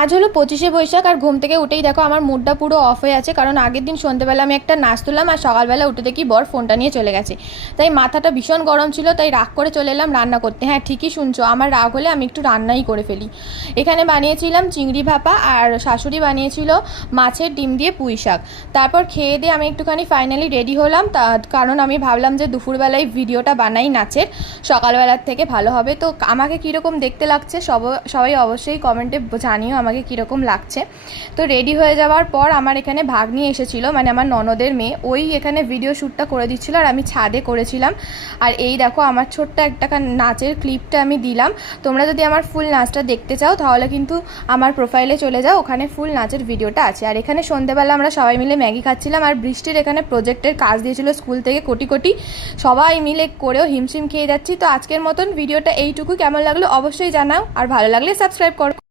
আজ হলো 25শে বৈশাখ আর ঘুম থেকে উঠেই দেখো আমার মুডটা পুরো অফ হয়ে আছে, কারণ আগের দিন সন্ধ্যেবেলা আমি একটা নাচ তুললাম আর সকালবেলা উঠে দেখি বর ফোনটা নিয়ে চলে গেছে। তাই মাথাটা ভীষণ গরম ছিল, তাই রাগ করে চলে এলাম রান্না করতে। হ্যাঁ, ঠিকই শুনছো, আমার রাগ হলে আমি একটু রান্নাই করে ফেলি। এখানে বানিয়েছিলাম চিংড়ি ভাপা আর শাশুড়ি বানিয়েছিল মাছের ডিম দিয়ে পুঁই শাক। তারপর খেয়ে দিয়ে আমি একটুখানি ফাইনালি রেডি হলাম, কারণ আমি ভাবলাম যে দুপুরবেলায় ভিডিওটা বানাই নাচের, সকালবেলার থেকে ভালো হবে। তো আমাকে কীরকম দেখতে লাগছে সবাই অবশ্যই কমেন্টে জানিও আমাকে কীরকম লাগছে। তো রেডি হয়ে যাওয়ার পর আমার এখানে ভাগ্নি এসেছিলো, মানে আমার ননদের মেয়ে, ওই এখানে ভিডিও শ্যুটটা করে দিচ্ছিলো আর আমি ছাদে করেছিলাম। আর এই দেখো আমার ছোট্ট একটা নাচের ক্লিপটা আমি দিলাম। তোমরা যদি আমার ফুল নাচটা দেখতে চাও তাহলে কিন্তু আমার প্রোফাইলে চলে যাও, ওখানে ফুল নাচের ভিডিওটা আছে। আর এখানে সন্ধ্যেবেলা আমরা সবাই মিলে ম্যাগি খাচ্ছিলাম, আর বৃষ্টির এখানে প্রজেক্টের কাজ দিয়েছিল স্কুল থেকে কোটি কোটি, সবাই মিলে করেও হিমশিম খেয়ে যাচ্ছি। তো আজকের মতন ভিডিওটা এইটুকু, কেমন লাগলো অবশ্যই জানাও, আর ভালো লাগলে সাবস্ক্রাইব করো।